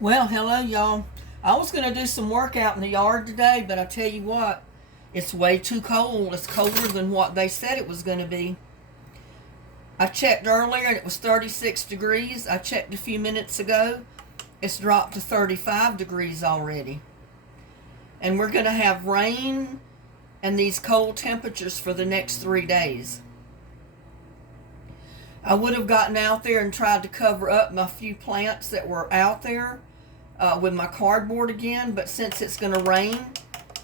Well, hello, y'all. I was going to do some work out in the yard today, but I tell you what, it's way too cold. It's colder than what they said it was going to be. I checked earlier and it was 36 degrees. I checked a few minutes ago. It's dropped to 35 degrees already. And we're going to have rain and these cold temperatures for the next 3 days. I would have gotten out there and tried to cover up my few plants that were out there with my cardboard again, but since it's going to rain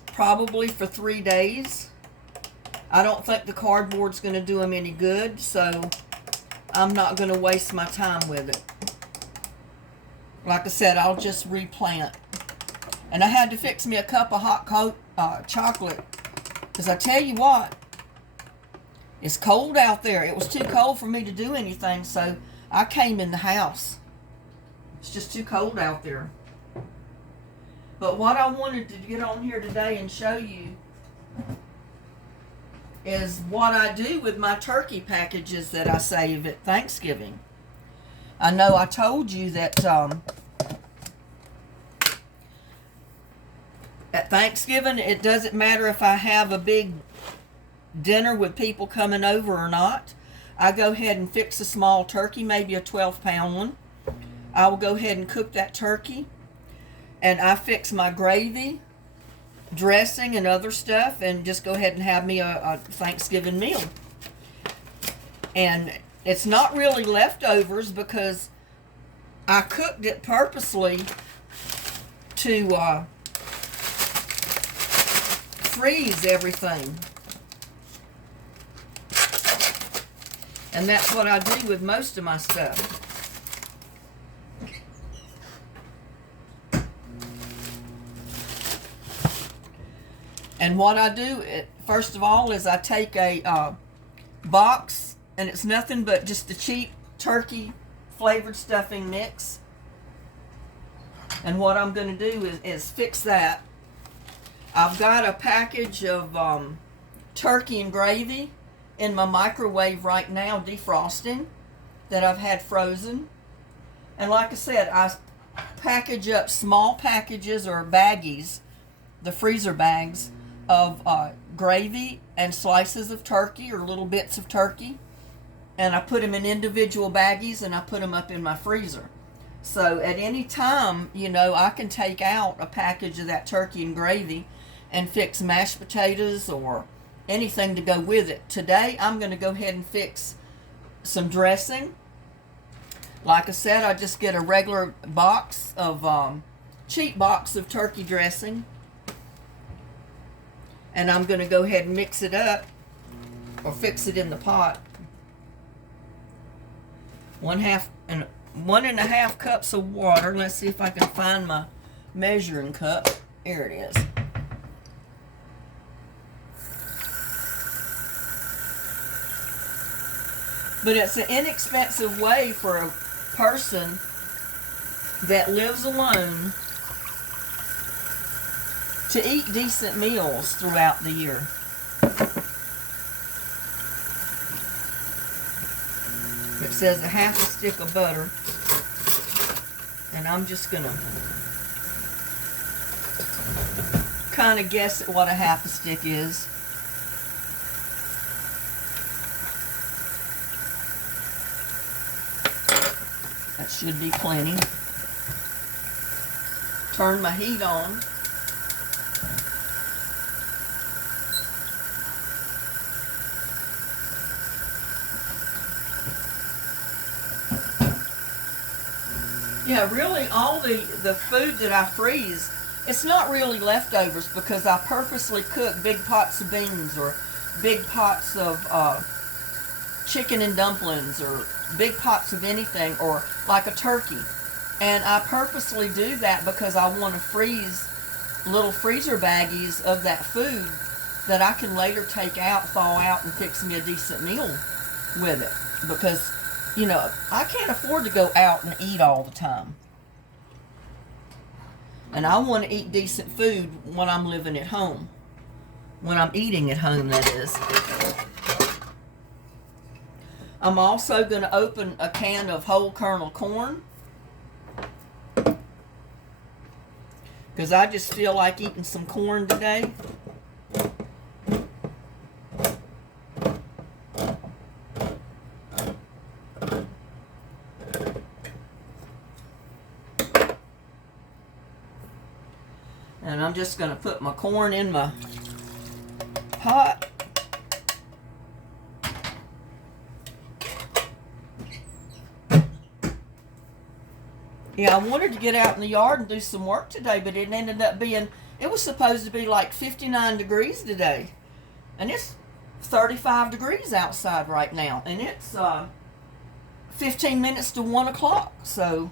probably for 3 days, I don't think the cardboard's going to do them any good, so I'm not going to waste my time with it. Like I said, I'll just replant. And I had to fix me a cup of hot chocolate, because I tell you what, it's cold out there. It was too cold for me to do anything, so I came in the house. It's just too cold out there. But what I wanted to get on here today and show you is what I do with my turkey packages that I save at Thanksgiving. I know I told you that at Thanksgiving, it doesn't matter if I have a big dinner with people coming over or not. I go ahead and fix a small turkey, maybe a 12-pound one. I will go ahead and cook that turkey, and I fix my gravy, dressing, and other stuff, and just go ahead and have me a Thanksgiving meal. And it's not really leftovers because I cooked it purposely to freeze everything. And that's what I do with most of my stuff. And what I do, first of all, is I take a box, and it's nothing but just the cheap turkey flavored stuffing mix. And what I'm going to do is fix that. I've got a package of turkey and gravy in my microwave right now, defrosting, that I've had frozen. And like I said, I package up small packages or baggies, the freezer bags, of gravy and slices of turkey or little bits of turkey, and I put them in individual baggies and I put them up in my freezer. So at any time, I can take out a package of that turkey and gravy and fix mashed potatoes or anything to go with it. Today I'm going to go ahead and fix some dressing. Like I said, I just get a regular box of cheap box of turkey dressing, and I'm going to go ahead and mix it up or fix it in the pot. 1.5 cups of water. Let's see if I can find my measuring cup. Here it is. But it's an inexpensive way for a person that lives alone to eat decent meals throughout the year. It says a half a stick of butter, and I'm just gonna kind of guess at what a half a stick is. That should be plenty. Turn my heat on. Yeah, really all the food that I freeze, it's not really leftovers because I purposely cook big pots of beans or big pots of chicken and dumplings or big pots of anything, or like a turkey. And I purposely do that because I want to freeze little freezer baggies of that food that I can later take out, thaw out, and fix me a decent meal with it. Because I can't afford to go out and eat all the time. And I want to eat decent food when I'm living at home. When I'm eating at home, that is. I'm also going to open a can of whole kernel corn. because I just feel like eating some corn today. And I'm just going to put my corn in my pot. Yeah, I wanted to get out in the yard and do some work today, but it ended up being, it was supposed to be like 59 degrees today. And it's 35 degrees outside right now. And it's 15 minutes to 1 o'clock. So,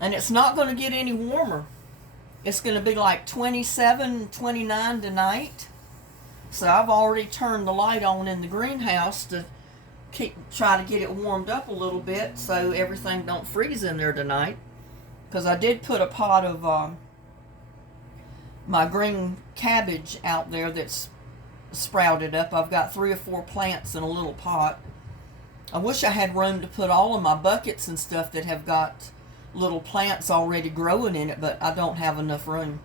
and it's not going to get any warmer. It's going to be like 27, 29 tonight. So I've already turned the light on in the greenhouse to try to get it warmed up a little bit so everything don't freeze in there tonight. Because I did put a pot of my green cabbage out there that's sprouted up. I've got 3 or 4 plants in a little pot. I wish I had room to put all of my buckets and stuff that have got little plants already growing in it, but I don't have enough room.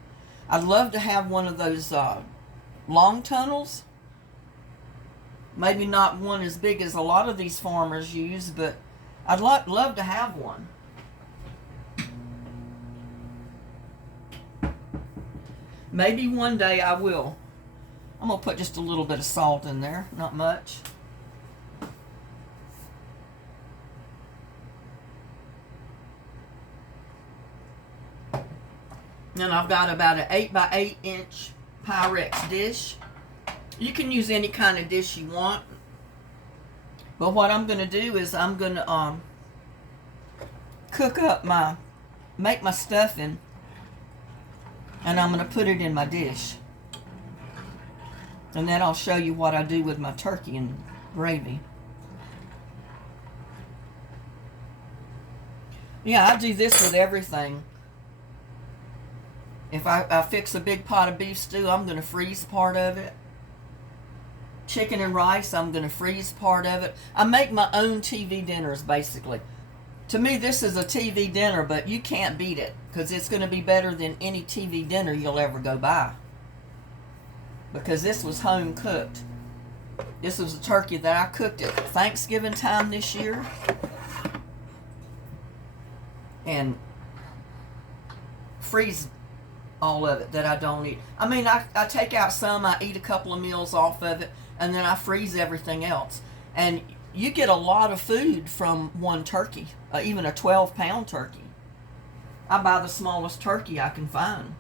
I'd love to have one of those long tunnels. Maybe not one as big as a lot of these farmers use, but I'd love to have one. Maybe one day I will. I'm going to put just a little bit of salt in there, not much. And I've got about an 8 by 8 inch Pyrex dish. You can use any kind of dish you want. But what I'm going to do is I'm going to cook up make my stuffing. And I'm going to put it in my dish. And then I'll show you what I do with my turkey and gravy. Yeah, I do this with everything. If I fix a big pot of beef stew, I'm going to freeze part of it. Chicken and rice, I'm going to freeze part of it. I make my own TV dinners, basically. To me, this is a TV dinner, but you can't beat it because it's going to be better than any TV dinner you'll ever go buy. Because this was home cooked. This was a turkey that I cooked at Thanksgiving time this year. And freeze all of it that I don't eat. I mean, I take out some, I eat a couple of meals off of it, and then I freeze everything else. And you get a lot of food from one turkey, even a 12-pound turkey. I buy the smallest turkey I can find.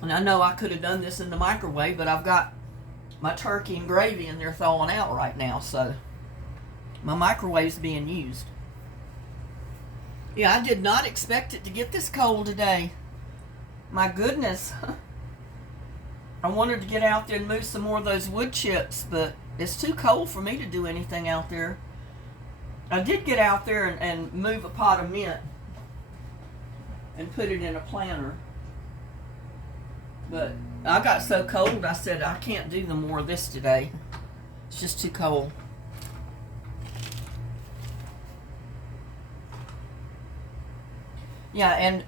And I know I could have done this in the microwave, but I've got my turkey and gravy and they're thawing out right now, so my microwave's being used. Yeah, I did not expect it to get this cold today. My goodness. I wanted to get out there and move some more of those wood chips, but it's too cold for me to do anything out there. I did get out there and move a pot of mint and put it in a planter. But I got so cold, I said, I can't do no more of this today. It's just too cold. Yeah, and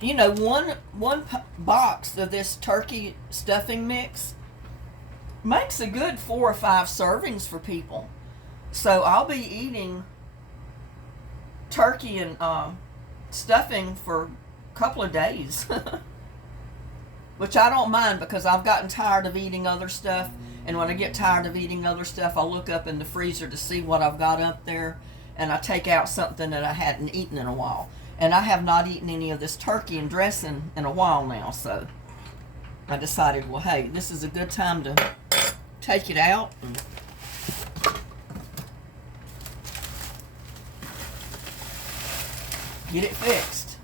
you know, one box of this turkey stuffing mix makes a good 4 or 5 servings for people. So I'll be eating turkey and stuffing for a couple of days. Which I don't mind because I've gotten tired of eating other stuff. And when I get tired of eating other stuff, I'll look up in the freezer to see what I've got up there. And I take out something that I hadn't eaten in a while. And I have not eaten any of this turkey and dressing in a while now. So I decided, well, hey, this is a good time to take it out. And get it fixed.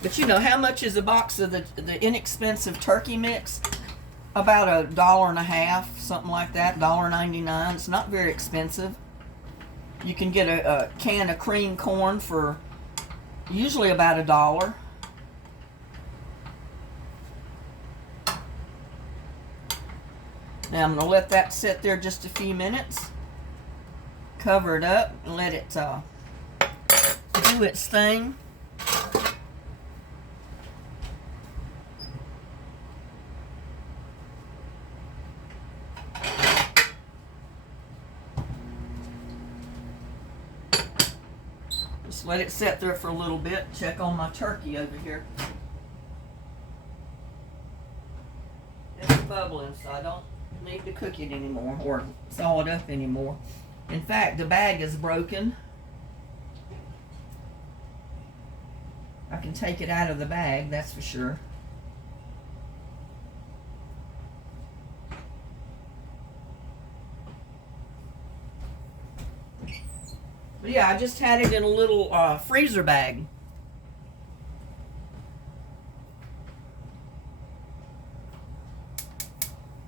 But you know, how much is a box of the inexpensive turkey mix? About $1.50, something like that, $1.99. It's not very expensive. You can get a can of cream corn for usually about $1. Now I'm going to let that sit there just a few minutes. Cover it up and let it do its thing. Just let it sit there for a little bit. Check on my turkey over here. It's bubbling, so I don't need to cook it anymore or thaw it up anymore. In fact, the bag is broken. I can take it out of the bag, that's for sure. But yeah, I just had it in a little freezer bag.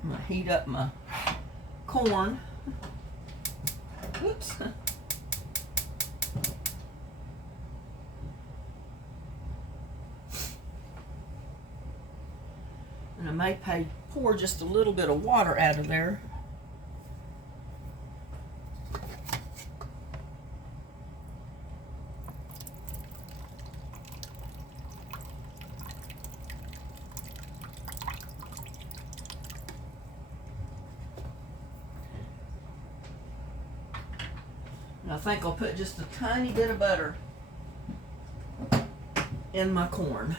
I'm gonna heat up my corn. Oops. And I may pour just a little bit of water out of there. And I think I'll put just a tiny bit of butter in my corn.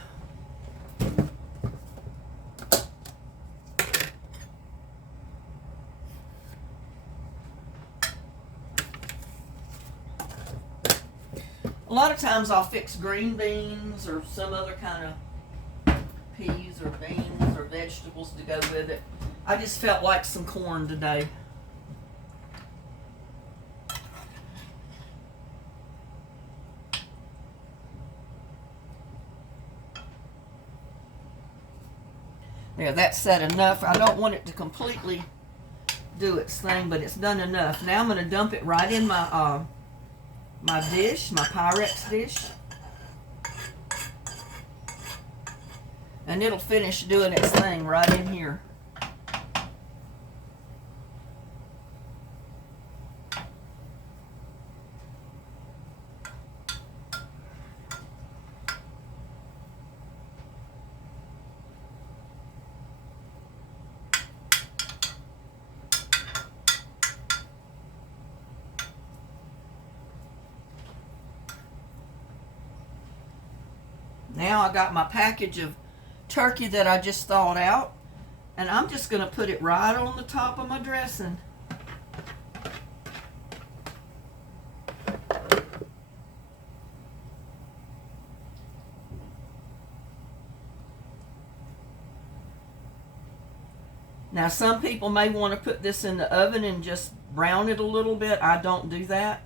A lot of times I'll fix green beans or some other kind of peas or beans or vegetables to go with it. I just felt like some corn today. There, that's set enough. I don't want it to completely do its thing, but it's done enough. Now I'm going to dump it right in my my dish, my Pyrex dish. And it'll finish doing its thing right in here. Now I got my package of turkey that I just thawed out, and I'm just going to put it right on the top of my dressing. Now some people may want to put this in the oven and just brown it a little bit. I don't do that.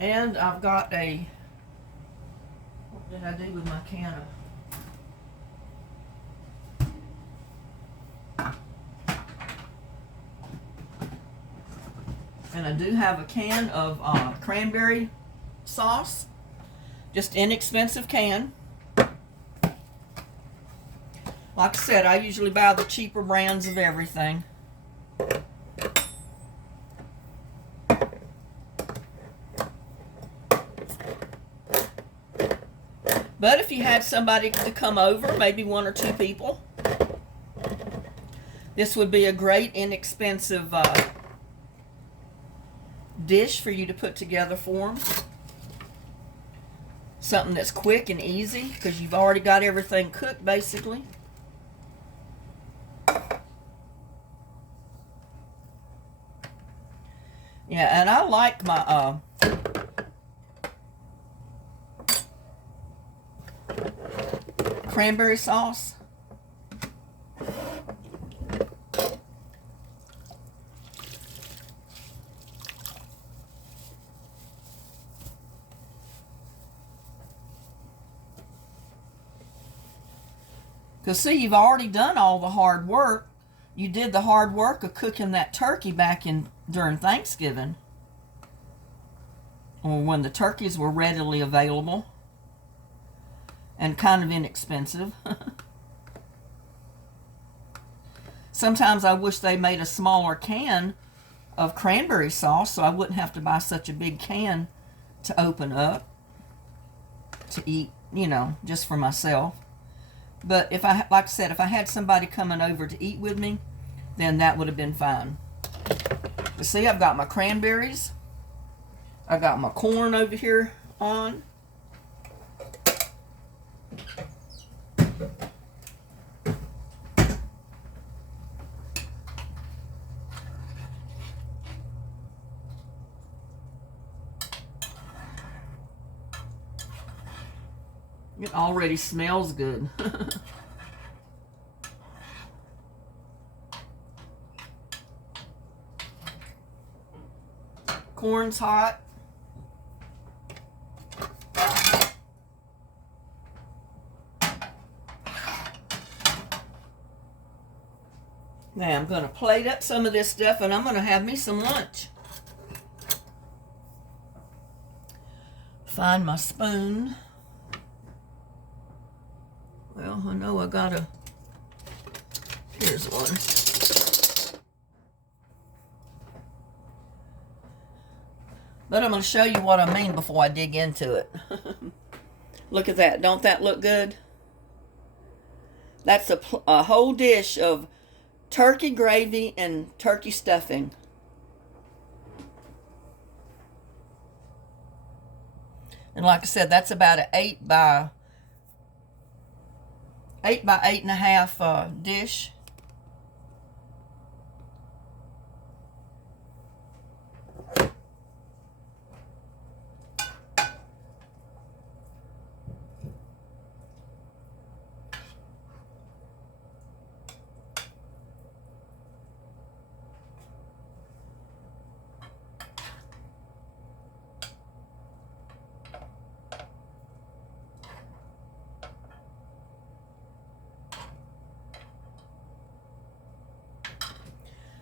And I've got what did I do with my can of? And I do have a can of cranberry sauce, just inexpensive can. Like I said, I usually buy the cheaper brands of everything. But if you had somebody to come over, maybe one or two people, this would be a great inexpensive dish for you to put together for them. Something that's quick and easy because you've already got everything cooked basically. Yeah, and I like my cranberry sauce. Because see, you've already done all the hard work. You did the hard work of cooking that turkey back in during Thanksgiving, or when the turkeys were readily available and kind of inexpensive. Sometimes I wish they made a smaller can of cranberry sauce so I wouldn't have to buy such a big can to open up to eat, you know, just for myself. But if I, like I said, if I had somebody coming over to eat with me, then that would have been fine. You see, I've got my cranberries. I got my corn over here on. It already smells good. Corn's hot. Now I'm going to plate up some of this stuff and I'm going to have me some lunch. Find my spoon. Well, I know I gotta, here's one. But I'm going to show you what I mean before I dig into it. Look at that. Don't that look good? That's a whole dish of turkey gravy and turkey stuffing. And like I said, that's about an 8 by 8.5 dish.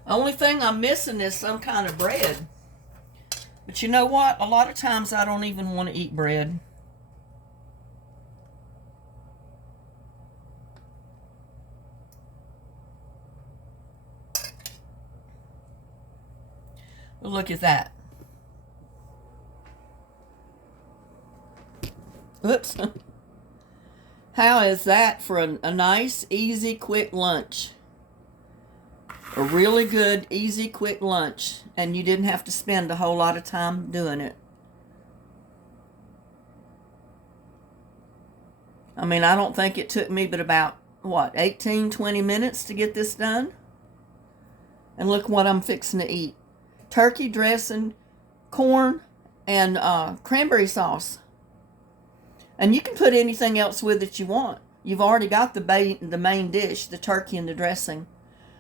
Only thing I'm missing is some kind of bread. But you know what? A lot of times I don't even want to eat bread. But look at that. Oops. How is that for a nice, easy, quick lunch? A really good, easy, quick lunch. And you didn't have to spend a whole lot of time doing it. I mean, I don't think it took me but about, what, 18, 20 minutes to get this done? And look what I'm fixing to eat. Turkey dressing, corn, and cranberry sauce. And you can put anything else with it you want. You've already got the main dish, the turkey and the dressing.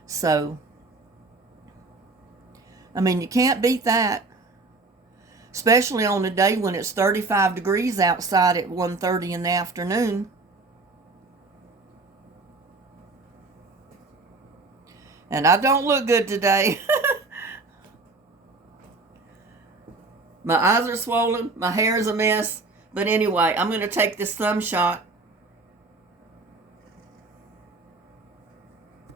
So, I mean, you can't beat that. Especially on a day when it's 35 degrees outside at 1:30 in the afternoon. And I don't look good today. My eyes are swollen. My hair is a mess. But anyway, I'm going to take this thumb shot